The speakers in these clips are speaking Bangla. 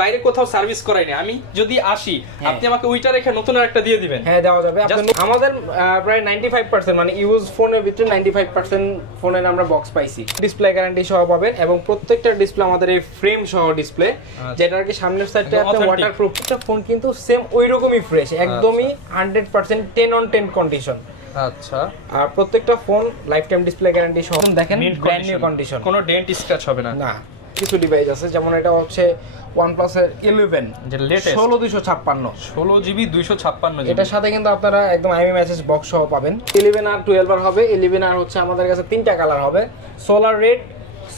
বাইরে কোথাও সার্ভিস করাইনি আমি যদি আসি আপনি আমাকে ওইটা রেখে নতুন একটা দিয়ে দিবেন। হ্যাঁ দেওয়া যাবে। আমাদের প্রায় নাইনটি ফাইভ পার্সেন্ট মানে ইউজ ফোনের ভিতরে নাইনটি ফাইভ পার্সেন্ট ফোনের আমরা বক্স পাইছি। ডিসপ্লে গ্যারান্টি সহ পাবেন এবং প্রত্যেকটা ডিসপ্লে আমাদের এই ফ্রেম সহ ডিসপ্লে যেটা আর কি সামনের সাইডটা আপনি authentic। ওয়াটার প্রুফ ফোন কিন্তু সেম ওই রকমই ফ্রেশ একদমই hundred percent ten on ten condition আচ্ছা। আর প্রত্যেকটা phone life time display guarantee সহ দেখেন ব্র্যান্ড নিউ কন্ডিশন কোনো ডেন্ট স্ক্র্যাচ হবে না। না। কিছু ডিভাইস আছে যেমন এটা হচ্ছে ওয়ানপ্লাসের ইলেভেন যেটা লেটেস্ট ষোলো দুইশো ছাপ্পান্ন। ষোলো জিবি দুইশো ছাপ্পান্ন এটার সাথে কিন্তু আপনারা একদম আইমি মেসেজ বক্স সহ পাবেন। ইলেভেন আর টুয়েলভ আর হবে ইলেভেন আর হচ্ছে আমাদের কাছে তিনটা কালার হবে। সোলার রেড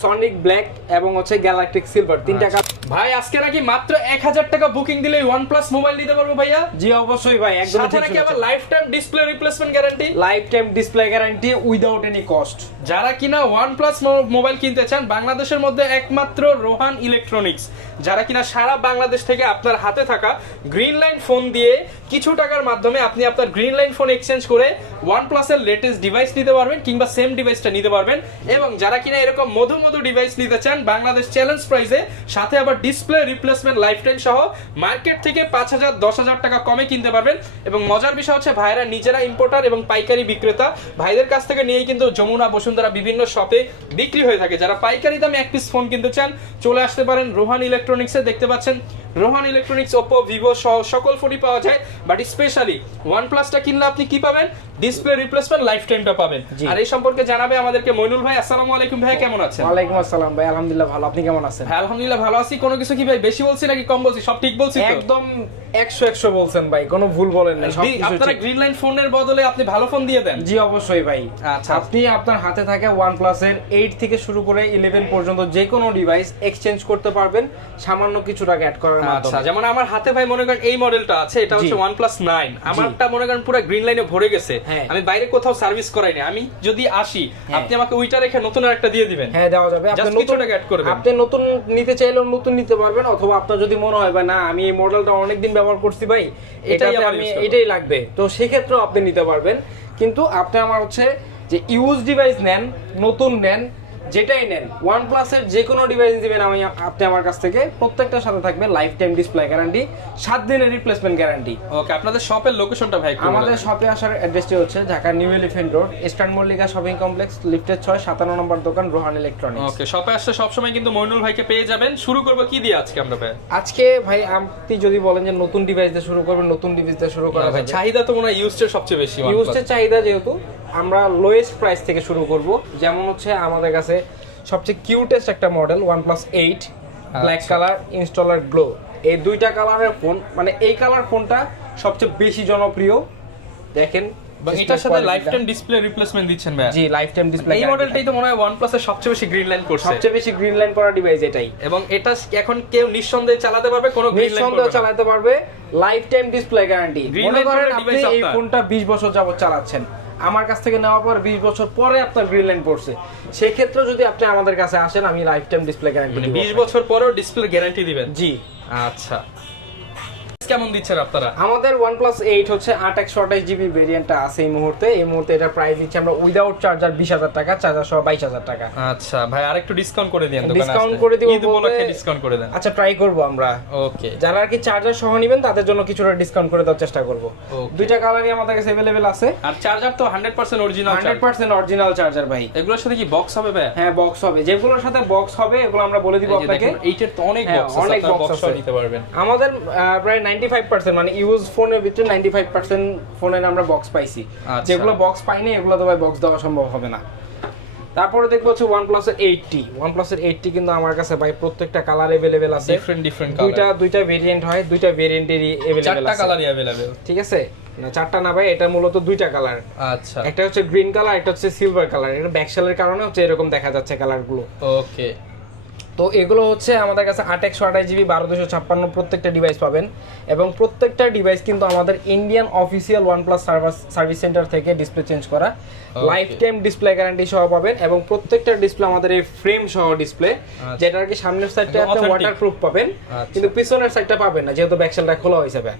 সনিক ব্ল্যাক এবং হচ্ছে গ্যালাকটিক সিলভার তিনটা কালার ভাই আজকে নাকি মাত্র এক হাজার টাকা বুকিং দিলে ওয়ান প্লাস মোবাইল দিতে পারব ভাইয়া। জি অবশ্যই ভাই একদম সাথে নাকি আবার life time display replacement guarantee life time display guarantee without any cost যারা কিনা ওয়ান প্লাস মোবাইল কিনতে চান বাংলাদেশের মধ্যে একমাত্র রোহান ইলেকট্রনিক্স যারা কিনা সারা বাংলাদেশ থেকে আপনার হাতে থাকা গ্রিন লাইন ফোন দিয়ে কিছু টাকার মাধ্যমে আপনি আপনার গ্রিন লাইন ফোন এক্সচেঞ্জ করে ওয়ান প্লাসের লেটেস্ট ডিভাইস নিতে পারবেন কিংবা সেম ডিভাইসটা নিতে পারবেন। এবং যারা কিনা এরকম মধু মধু ডিভাইস নিতে চান, বাংলাদেশ চ্যালেঞ্জ প্রাইসে সাথে আবার ডিসপ্লে রিপ্লেসমেন্ট লাইফ টাইম সহ মার্কেট থেকে পাঁচ হাজার, দশ হাজার টাকা কমে কিনতে পারবেন। এবং মজার বিষয় হচ্ছে ভাইরা নিজেরা ইম্পোর্টার এবং পাইকারি বিক্রেতা, ভাইদের কাছ থেকে নিয়েই কিন্তু যমুনা, বসুন্ধরা বিভিন্ন শপে বিক্রি হয়ে থাকে। যারা পাইকারি দামে এক পিস ফোন কিনতে চান, চলে আসতে পারেন রোহান ইলেকট্রনিক্সে দেখতে পাচ্ছেন, রোহান ইলেকট্রনিক্স ওপো ভিভো সহ সকল ফোনই পাওয়া যায়। বাট স্পেশালি ওয়ান প্লাসটা কিনলে আপনি কি পাবেন? ডিসপ্লে রিপ্লেসমেন্ট লাইফ টাইমটা পাবেন আর এই সম্পর্কে জানাবে আমাদেরকে মইনুল ভাই। আসসালামু আলাইকুম ভাই কেমন আছেন? ওয়ালাইকুম আসসালাম ভাই আলহামদুলিল্লাহ ভালো। আপনি কেমন আছেন? হ্যাঁ আলহামদুলিল্লাহ ভালো আছি। কোনো কিছু কি ভাই বেশি বলছি নাকি কম বলছি? সব ঠিক বলছি তো? একদম একশো একশো বলছেন ভাই কোনো ভুল বলেন না আপনারা গ্রিন লাইন ফোনের বদলে আপনি ভালো ফোন দিয়ে দেন। জি অবশ্যই ভাই। আচ্ছা। আপনি আপনার হাতে থাকা ওয়ান প্লাসের এইট থেকে শুরু করে ইলেভেন পর্যন্ত যে কোনো ডিভাইস এক্সচেঞ্জ করতে পারবেন সামান্য কিছু টাকা অ্যাড করার আচ্ছা যেমন আমার হাতে ভাই মনে করেন এই মডেলটা আছে এটা হচ্ছে জি। OnePlus 9 আমারটা মনে করেন পুরো গ্রিন লাইনে ভরে গেছে। হ্যাঁ। আমি বাইরে কোথাও সার্ভিস করাইনি। আমি যদি আসি আপনি আমাকে ওইটা রেখে নতুন আর একটা দিয়ে দিবেন। হ্যাঁ দেওয়া যাবে। আপনি নতুন টাকা add করবেন। আপনি নতুন নিতে চাইলেও নতুন নিতে পারবেন অথবা আপনার যদি মনে হয় বা না আমি এই মডেলটা অনেকদিন ব্যবহার করছি ভাই এটাই আমি এটাই লাগবে। তো সেক্ষেত্রেও আপনি নিতে পারবেন। কিন্তু আপনি আমার হচ্ছে যে ইউজ ডিভাইস নেন নতুন নেন যেটাই নেন ওয়ান প্লাসের যে কোনো ডিভাইস দিবেন আমি আপনি আমার কাছ থেকে। প্রত্যেকটার সাথে থাকবে লাইফ টাইম ডিসপ্লে গ্যারান্টি সাত দিনের রিপ্লেসমেন্ট গ্যারান্টি ওকে আপনাদের শপের লোকেশনটা ভাই আমাদের শপে আসার অ্যাড্রেসটি হচ্ছে Dhaka new elephant road eastern Mallika shopping complex লিফটের ছয় সাতান্ন নম্বর দোকান রোহান ইলেকট্রনিক্স ওকে শপে আসলে সবসময় কিন্তু মইনুল ভাইকে পেয়ে যাবেন। শুরু করব কি দিয়ে আজকে আমরা ভাই? আজকে ভাই আপনি যদি বলেন যে নতুন ডিভাইস দিয়ে শুরু করবেন নতুন ডিভাইস দিয়ে শুরু করা ভাই চাহিদা তো মনে হয় ইউজটা সবচেয়ে বেশি। ইউজের চাহিদা যেহেতু আমরা লোয়েস্ট প্রাইস থেকে শুরু করব। যেমন হচ্ছে আমাদের কাছে সবচেয়ে কিউটেস্ট একটা model one plus eight black. Colour interstellar glow এই দুইটা কালারের ফোন মানে এই কালার ফোনটা সবচেয়ে বেশি জনপ্রিয়। দেখেন এটার সাথে লাইফ টাইম ডিসপ্লে রিপ্লেসমেন্ট দিচ্ছেন ভাই। জি লাইফ টাইম ডিসপ্লে এই মডেলটাই তো মনে হয় OnePlus এর সবচেয়ে বেশি গ্রিন লাইন করছে। সবচেয়ে বেশি গ্রিন লাইন করা ডিভাইস এটাই। এবং এটা এখন কেউ নিঃসন্দেহে চালাতে পারবে কোনো গ্রিন লাইন নিঃসন্দেহ চালাতে পারবে। লাইফ টাইম ডিসপ্লে গ্যারান্টি মনে করেন আপনি এই। ফোনটা 20 বছর যাবত চালাচ্ছেন। আমার কাছ থেকে নেওয়ার পর 20 বছর পরে আপনার গ্রিন লাইন পড়ছে। সেই ক্ষেত্রে যদি আপনি আমাদের কাছে আসেন আমি লাইফ টাইম ডিসপ্লে গ্যারান্টি বিশ বছর পরেও ডিসপ্লে গ্যারান্টি দিবেন? জি। আচ্ছা। কেমন দিচ্ছেন আপনারা আমাদের OnePlus 8 হচ্ছে 8 128 জিবি ভেরিয়েন্টটা আছে এই মুহূর্তে এই মুহূর্তে এটা প্রাইস দিচ্ছি আমরা উইদাউট চার্জার 20000 টাকা চার্জার সহ 22000 টাকা আচ্ছা ভাই আরেকটু ডিসকাউন্ট করে দিন দোকানে Discount আসলে। করে দিব ঈদ উপলক্ষে বলতে- ডিসকাউন্ট করে দেন আচ্ছা ট্রাই করব আমরা ওকে যারা আর কি চার্জার সহ নেবেন তাদের জন্য কিছুটা ডিসকাউন্ট করে দেওয়ার চেষ্টা করব Okay. দুইটা কালারই আমাদের কাছে अवेलेबल আছে আর চার্জার তো 100% অরিজিনাল 100% অরিজিনাল চার্জার ভাই এগুলোর সাথে কি বক্স হবে ভাই হ্যাঁ বক্স হবে যেগুলোর সাথে বক্স হবে এগুলো আমরা বলে দিব এই যে আপনাকে দেখুন, এইটার তো অনেক হ্যাঁ, বক্স অনেক আছে আপনারা box বক্স আছে। নিতে পারবেন আমাদের নাইনটি ফাইভ পার্সেন্ট মানে ইউজ ফোনের ভিতরে 95% ফোনে আমরা বক্স পাইছি। যেগুলো বক্স পাইনি এগুলো তো ভাই বক্স দেওয়া সম্ভব হবে না। তারপরে দেখব হচ্ছে OnePlus প্লাসের এইটটি ওয়ান প্লাসের এইটটি কিন্তু আমার কাছে ভাই প্রত্যেকটা কালার अवेलेबल আছে। डिफरेंट डिफरेंट কালার দুইটা দুইটা ভেরিয়েন্ট হয় দুইটা ভেরিয়েন্টেরই अवेलेबल আছে। চারটা কালারই अवेलेबल ঠিক আছে? না চারটা না ভাই এটা মূলত দুইটা কালার আচ্ছা। একটা হচ্ছে গ্রিন কালার একটা হচ্ছে সিলভার কালার এটা ব্যাকশেলের কারণে হচ্ছে এরকম দেখা যাচ্ছে কালারগুলো ওকে তো এগুলো হচ্ছে আমাদের কাছে আট একশো আঠাশ জিবি বারো দুশো ছাপ্পান্ন প্রত্যেকটা ডিভাইস পাবেন। এবং প্রত্যেকটা ডিভাইস কিন্তু আমাদের Indian official one plus service service centre থেকে ডিসপ্লে চেঞ্জ করা। লাইফ টাইম ডিসপ্লে গ্যারান্টি সহ পাবেন এবং প্রত্যেকটা ডিসপ্লে আমাদের এই ফ্রেম সহ ডিসপ্লে যেটা আর কি সামনের সাইডটা আপনি ওয়াটার প্রুফ পাবেন আচ্ছা। কিন্তু পিছনের সাইডটা পাবেন না যেহেতু ব্যাকসেলটা খোলা হয়েছে ভাই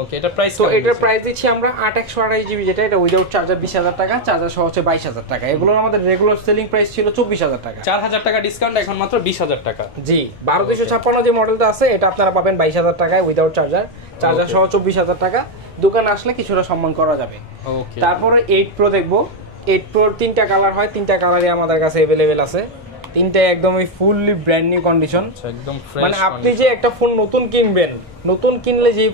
ওকে এটা প্রাইস তো এটার প্রাইস দিচ্ছি আমরা আট একশো আড়াই জিবি যেটা এটা উইদাউট চার্জার বিশ হাজার টাকা চার্জার সহ হচ্ছে বাইশ হাজার টাকা। এগুলোর আমাদের রেগুলার সেলিং প্রাইস ছিল চব্বিশ হাজার টাকা। চার হাজার টাকা ডিসকাউন্ট এখন মাত্র বিশ হাজার টাকা। জি বারো দুশো ছাপ্পান্ন যে মডেলটা আছে এটা আপনারা পাবেন বাইশ হাজার টাকায় উইদাউট চার্জার চার্জার সহ চব্বিশ হাজার টাকা। দোকানে আসলে কিছুটা সম্মান করা যাবে। ওকে তারপরে এইট প্রো দেখব। এইট প্রোর তিনটা কালার হয় তিনটা কালারই আমাদের কাছে অ্যাভেলেবেল আছে। তিনটা একদমই ফুললি ব্র্যান্ড নিউ কন্ডিশন একদম ফ্রেশ মানে আপনি যে একটা ফোন নতুন কিনবেন নতুন কিনলে যে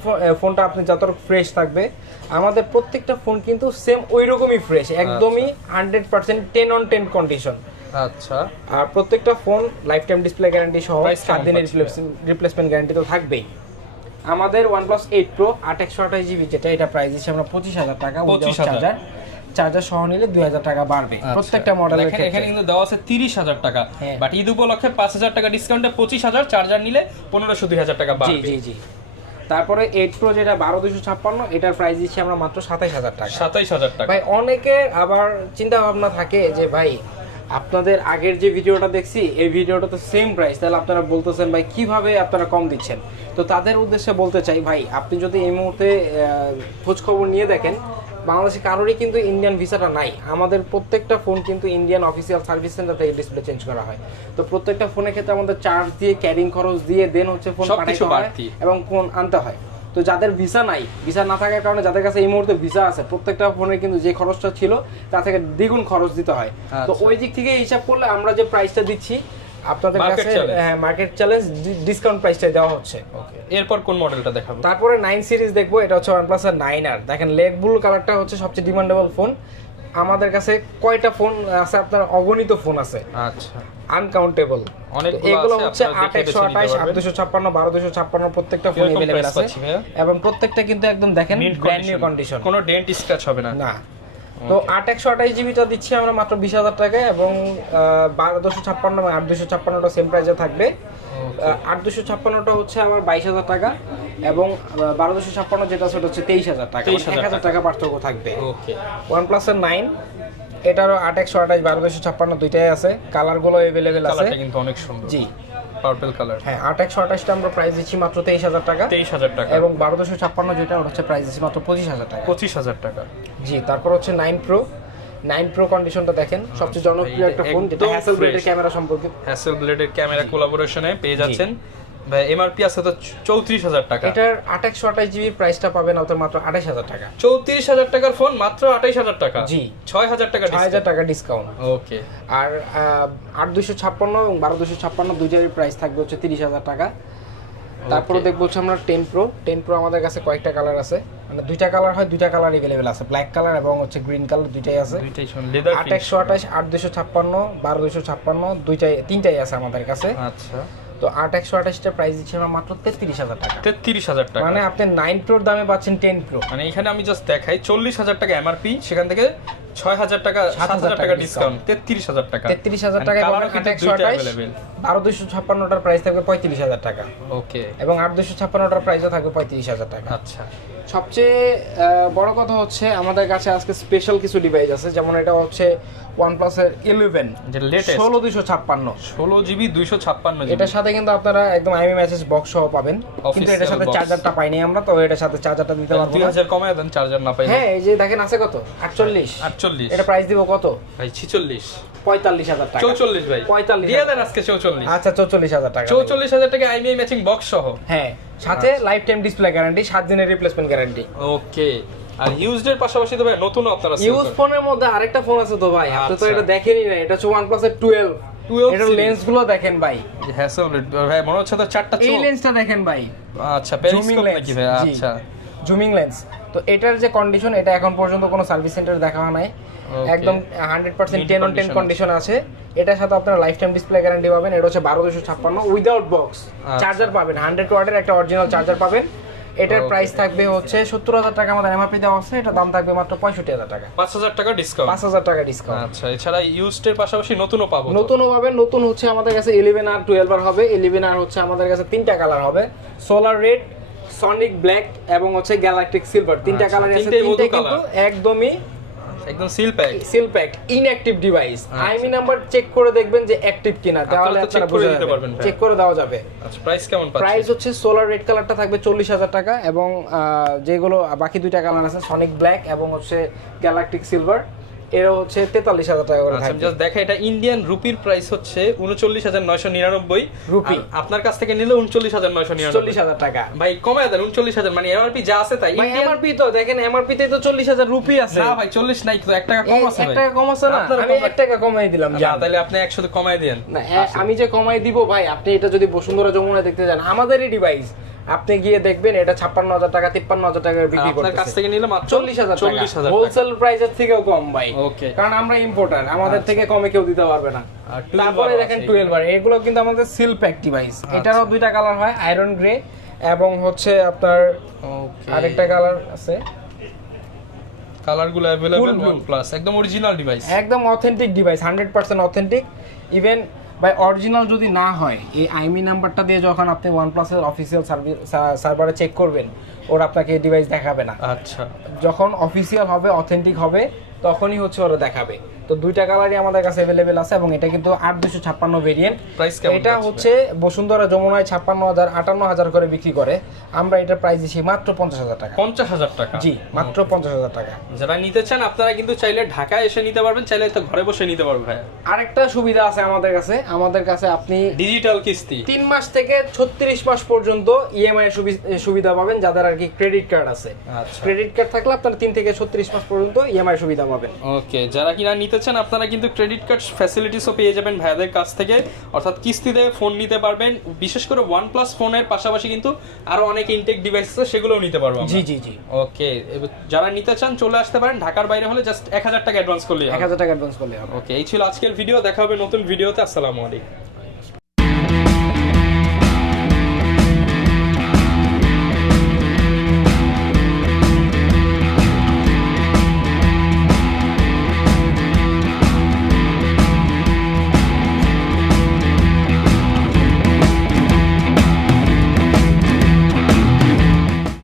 ফোনটা আপনি যত ফ্রেশ থাকবে আমাদের প্রত্যেকটা ফোন কিন্তু সেম ওই রকমই ফ্রেশ একদমই hundred percent ten on ten condition আচ্ছা। আর প্রত্যেকটা phone life time display guarantee সহ সাত দিনের রিপ্লেসমেন্ট গ্যারান্টি তো থাকবেই। আমাদের ওয়ানপ্লাস এইট প্রো আট একশো আঠাশ জিবি যেটা এটা প্রাইস দিচ্ছি আমরা পঁচিশ হাজার টাকা 25,000 চার্জার চার্জার সহ নিলে দুই হাজার টাকা বাড়বে প্রত্যেকটা মডেলের আচ্ছা। এখানে কিন্তু দেওয়া আছে তিরিশ হাজার টাকা। হ্যাঁ। বাট ঈদ উপলক্ষে পাঁচ হাজার টাকা ডিসকাউন্টে পঁচিশ হাজার চার্জার নিলে পনেরোশো দুই হাজার টাকা বাড়বে। জি জি। তারপরে এইট প্রো যেটা বারো দুশো ছাপ্পান্ন এটার প্রাইস দিচ্ছি আমরা মাত্র সাতাইশ হাজার টাকা। সাতাইশ হাজার টাকা। ভাই অনেকে আবার চিন্তা ভাবনা থাকে যে ভাই আপনাদের আগের যে ভিডিওটা দেখছি এই ভিডিওটা তো সেম প্রাইস তাহলে আপনারা বলতেছেন ভাই কীভাবে আপনারা কম দিচ্ছেন? তো তাদের উদ্দেশ্যে বলতে চাই ভাই আপনি যদি এই মুহূর্তে খোঁজ খবর নিয়ে দেখেন বাংলাদেশে কারোরই কিন্তু ইন্ডিয়ান ভিসাটা নাই। আমাদের প্রত্যেকটা ফোন কিন্তু ইন্ডিয়ান অফিসিয়াল সার্ভিস সেন্টার থেকে ডিসপ্লে চেঞ্জ করা হয়। তো প্রত্যেকটা ফোনের ক্ষেত্রে আমাদের চার্জ দিয়ে ক্যারিং খরচ দিয়ে দেন হচ্ছে ফোন পাঠাইতে হয় এবং ফোন আনতে হয়। তো যাদের ভিসা নাই ভিসা না থাকার কারণে যাদের কাছে এই মুহূর্তে ভিসা আছে প্রত্যেকটা ফোনের কিন্তু যে খরচটা ছিল তা থেকে দ্বিগুণ খরচ দিতে হয়। তো আচ্ছা। ওই দিক থেকে হিসাব করলে আমরা যে প্রাইসটা দিচ্ছি আপনাদের কাছে হ্যাঁ মার্কেট চ্যালেঞ্জ ডিসকাউন্ট প্রাইসটা দেওয়া হচ্ছে। ওকে এরপর কোন মডেলটা দেখাবো? তারপরে নাইন সিরিজ দেখব এটা হচ্ছে ওয়ানপ্লাস এর নাইন আর দেখেন লেগ ব্লু কালারটা হচ্ছে সবচেয়ে ডিমান্ডেবল ফোন আমাদের কাছে কয়টা ফোন আছে? আপনার অগণিত ফোন আছে। আচ্ছা। আনকাউন্টেবল অনেকগুলো এগুলো হচ্ছে আট একশো আঠাশ আট। দুশো ছাপ্পান্ন বারো দুশো ছাপ্পান্ন প্রত্যেকটা ফোন অ্যাভেলেবেল আছে। এবং প্রত্যেকটা কিন্তু একদম দেখেন ব্র্যান্ড নিউ কন্ডিশন কোনো ডেন্ট স্ক্র্যাচ হবে না। না। তো আট একশো আঠাশ জিবিটা দিচ্ছি আমরা মাত্র বিশ হাজার টাকায় এবং বারো দুশো ছাপ্পান্ন এবং আট দুশো ছাপ্পান্নটা সেম প্রাইসে থাকবে। আট দুশো ছাপ্পান্নটা হচ্ছে আমার বাইশ হাজার টাকা এবং বারো দুশো ছাপ্পান্ন যেটা সেটা হচ্ছে তেইশ হাজার টাকা এক হাজার টাকা। পার্থক্য থাকবে। ওয়ান প্লাসের নাইন এটারও আট একশো আঠাশ বারো দুশো ছাপ্পান্ন দুইটাই আছে। কালারগুলো অ্যাভেলেবেল আছে। কিন্তু অনেক সুন্দর। জি। পার্পল কালার হ্যাঁ আট একশো আঠাশটা আমরা প্রাইস দিচ্ছি মাত্র তেইশ হাজার টাকা। তেইশ হাজার টাকা। এবং বারো দুশো ছাপ্পান্ন যেটা ওটা হচ্ছে প্রাইস দিচ্ছি মাত্র পঁচিশ হাজার টাকা। পঁচিশ হাজার টাকা। জি তারপর হচ্ছে নাইন প্রো নাইন প্রো কন্ডিশনটা দেখেন সবচেয়ে জনপ্রিয় একটা ফোন যেটা হ্যাসেল ব্লেডের ক্যামেরা সম্পর্কে। হ্যাসেল ব্লেডের ক্যামেরা কোলাবোরেশনে পেয়ে যাচ্ছেন। এমআরপি আছে তো চৌত্রিশ হাজার টাকা। এটার আট একশো আঠাশ জিবির প্রাইসটা পাবেন আপনার মাত্র আঠাশ হাজার টাকা। চৌত্রিশ হাজার টাকার ফোন মাত্র আঠাইশ হাজার টাকা? জি। ছয় হাজার টাকা ছয় হাজার টাকা ডিসকাউন্ট ওকে আর আট দুশো ছাপ্পান্ন এবং বারো দুশো ছাপ্পান্ন দুইটারই প্রাইস থাকবে হচ্ছে তিরিশ হাজার টাকা। তারপরে দেখব হচ্ছে আমরা টেন প্রো টেন প্রো আমাদের কাছে কয়েকটা কালার আছে। মানে দুইটা কালার হয় দুইটা কালার অ্যাভেলেবেল আছে। ব্ল্যাক কালার এবং হচ্ছে গ্রিন কালার দুইটাই আছে। আট একশো আঠাশ আট দুশো ছাপ্পান্ন বারো দুশো ছাপ্পান্ন দুইটাই তিনটাই আছে আমাদের কাছে। আচ্ছা। তো আট একশো আঠাশটা প্রাইস দিচ্ছি আমরা মাত্র তেত্রিশ হাজার টাকা। তেত্রিশ হাজার টাকা। মানে আপনি নাইন প্রোর দামে পাচ্ছেন টেন প্রো মানে এখানে আমি জাস্ট দেখাই চল্লিশ হাজার টাকা এমআরপি সেখান থেকে ছয় হাজার টাকা সাত হাজার টাকা টাকা ডিসকাউন্ট তেত্রিশ হাজার টাকা। তেত্রিশ হাজার টাকা এবং কালারও আট কিন্তু একশো দুইটা আঠাশ অ্যাভেলেবেল বারো দুশো ছাপ্পান্নটার প্রাইস থাকবে পঁয়ত্রিশ হাজার টাকা। ওকে এবং আট দুশো ছাপ্পান্নটার প্রাইসও থাকবে পঁয়ত্রিশ হাজার টাকা। আচ্ছা। সবচেয়ে বড় কথা হচ্ছে আমাদের কাছে আজকে স্পেশাল কিছু ডিভাইস আছে যেমন এটা হচ্ছে ওয়ানপ্লাসের ইলেভেন ষোলো দুশো ছাপ্পান্ন। ষোলো জিবি দুইশো ছাপ্পান্ন এটার সাথে কিন্তু আপনারা একদম মেসেজ বক্স সহ পাবেন। কিন্তু এটার সাথে। চার্জারটা পাইনি আমরা তো এটার সাথে চার্জারটা দিতে পারব দুই হাজার কমায় দেন চার্জার না পাইলে। হ্যাঁ এই যে দেখেন আছে কত? আটচল্লিশ। আটচল্লিশ। এটা প্রাইস দিব কত? ভাই ছিচল্লিশ। পঁয়তাল্লিশ হাজার টাকা। চৌচল্লিশ ভাই। পঁয়তাল্লিশ দিয়ে দেন আজকে চৌচল্লিশ। আচ্ছা টাকা। টাকা ম্যাচিং বক্স সহ। হ্যাঁ সাথে লাইফ টাইম ডিসপ্লে গ্যারান্টি সাত দিনের রিপ্লেসমেন্ট গ্যারান্টি ওকে। আর ইউজড এর পাশাপাশি তো ভাই নতুন আপনারা ইউজ ফোনের মধ্যে আরেকটা ফোন আছে তো ভাই আপনি তো আচ্ছা। এটা দেখেনই না এটা হচ্ছে OnePlus এর 12 12 এটার লেন্সগুলো দেখেন ভাই। হ্যাঁ ভাই মনে হচ্ছে তো চারটা এই লেন্সটা দেখেন ভাই। আচ্ছা পেরিস্কোপ নাকি ভাই? আচ্ছা। জুমিং লেন্স তো এটার যে কন্ডিশন এটা এখন পর্যন্ত কোনো সার্ভিস সেন্টারে দেখা হয় নাই। একদম hundred percent ten on ten condition আছে। এটার সাথে আপনারা লাইফ টাইম ডিসপ্লে গ্যারান্টি পাবেন। এটা হচ্ছে বারো দুশো ছাপ্পান্ন। Without box. চার্জার পাবেন। হান্ড্রেড ওয়াটের একটা অরিজিনাল চার্জার পাবেন। এটার প্রাইস থাকবে হচ্ছে সত্তর হাজার টাকা আমাদের এমআরপি দেওয়া আছে। এটা দাম থাকবে মাত্র পঁয়ষট্টি হাজার টাকা। পাঁচ হাজার টাকা ডিসকাউন্ট পাঁচ হাজার টাকা ডিসকাউন্ট আচ্ছা এছাড়া ইউজড এর পাশাপাশি নতুনও পাবো? নতুনও পাবেন। নতুন হচ্ছে আমাদের কাছে ইলেভেন আর টুয়েলভ আর হবে। ইলেভেন আর হচ্ছে আমাদের কাছে তিনটা কালার হবে। সোলার রেড সনিক ব্ল্যাক এবং হচ্ছে গ্যালাকটিক সিলভার তিনটা আচ্ছা, কালার আছে তিনটা কিন্তু একদমই একদম seal pack seal pack inactive device আচ্ছা। আইমি নাম্বার চেক করে দেখবেন যে অ্যাক্টিভ কিনা তাহলে তো আপনারা বুঝে যাবেন। পারবেন, চেক করে দেওয়া যাবে। আচ্ছা প্রাইস কেমন পাচ্ছেন? প্রাইস হচ্ছে সোলার রেড কালারটা থাকবে চল্লিশ হাজার টাকা এবং যেগুলো বাকি দুইটা কালার আছে সনিক ব্ল্যাক এবং হচ্ছে গ্যালাকটিক সিলভার এরা হচ্ছে তেতাল্লিশ হাজার টাকা করে আচ্ছা আমি জাস্ট দেখা এটা ইন্ডিয়ান রুপির প্রাইস হচ্ছে উনচল্লিশ হাজার নয়শো নিরানব্বই। রুপি। আপনার কাছ থেকে নিলে উনচল্লিশ হাজার নয়শো নিরানব্বই। হাজার টাকা। ভাই কমায় দেন উনচল্লিশ হাজার মানে এমআরপি যা আছে তাই। এমআরপি তো দেখেন এমআরপি তে তো চল্লিশ হাজার রুপি আছে। না ভাই চল্লিশ নাই তো এক টাকা কম আছে এক টাকা কম আছে না? আপনার আমি এক টাকা কমাই দিলাম না যান। তাহলে আপনি একসাথে কমায় দেন। আমি যে কমাই দিব ভাই আপনি এটা যদি বসুন্ধরা যমুনা দেখতে যান আমাদেরই ডিভাইস আপনি গিয়ে দেখবেন এটা ছাপ্পান্ন হাজার টাকা তিপ্পান্ন হাজার টাকা বিক্রি আপনার কাছ থেকে নিলে মাত্র চল্লিশ হাজার চল্লিশ হাজার হোলসেল প্রাইসের থেকেও কম ভাই। Okay. কারণ আমরা ইম্পোর্টার আমাদের থেকে কমে কেউ দিতে পারবে না। তারপরে দেখেন টুয়েলভ বার এগুলো কিন্তু আমাদের সিল প্যাক ডিভাইস এটারও দুইটা কালার হয় আয়রন গ্রে এবং হচ্ছে আপনার আরেকটা কালার আছে। কালারগুলো অ্যাভেলেবল Full প্লাস একদম অরিজিনাল ডিভাইস একদম authentic device hundred percent authentic even by original যদি না হয় এই আইমি নাম্বারটা দিয়ে যখন আপনি ওয়ানপ্লাসের অফিসিয়াল সার্ভারে চেক করবেন ওরা আপনাকে ডিভাইস দেখাবে না। আচ্ছা। যখন অফিসিয়াল হবে অথেন্টিক হবে তখনই হচ্ছে ওরা দেখাবে। তো দুইটা কালারই আমাদের কাছে অ্যাভেলেবেল আছে এবং এটা কিন্তু আট দুশো ছাপ্পান্ন ভেরিয়েন্ট এটা হচ্ছে বসুন্ধরা যমুনায় ছাপ্পান্ন হাজার আটান্ন হাজার করে বিক্রি করে। আমরা এটার প্রাইস দিচ্ছি মাত্র পঞ্চাশ হাজার টাকা। পঞ্চাশ হাজার টাকা? জি মাত্র পঞ্চাশ হাজার টাকা। যারা নিতে চান আপনারা কিন্তু চাইলে ঢাকায় এসে নিতে পারবেন চাইলে তো ঘরে বসে নিতে পারবেন ভাই আরেকটা সুবিধা আছে আমাদের কাছে। আমাদের কাছে আপনি ডিজিটাল কিস্তি। তিন মাস থেকে ছত্রিশ মাস পর্যন্ত ইএমআই সুবিধা পাবেন যাদের আর কি ক্রেডিট কার্ড আছে। আচ্ছা। ক্রেডিট কার্ড থাকলে আপনারা তিন থেকে ছত্রিশ মাস পর্যন্ত ইএমআই সুবিধা পাবেন। ওকে যারা কিনা নিতে চান আপনারা কিন্তু ক্রেডিট কার্ড ফ্যাসিলিটিসও পেয়ে যাবেন ভাইয়াদের কাছ থেকে। অর্থাৎ কিস্তিতে ফোন নিতে পারবেন। বিশেষ করে ওয়ান প্লাস ফোনের পাশাপাশি কিন্তু আরও অনেক ইনটেক ডিভাইস আছে সেগুলোও নিতে পারব জি জি জি। ওকে যারা নিতে চান চলে আসতে পারেন। ঢাকার বাইরে হলে জাস্ট এক হাজার টাকা অ্যাডভান্স করলে এক হাজার টাকা অ্যাডভান্স করলে ওকে এই ছিল আজকের ভিডিও দেখা হবে নতুন ভিডিওতে আসসালামু আলাইকুম।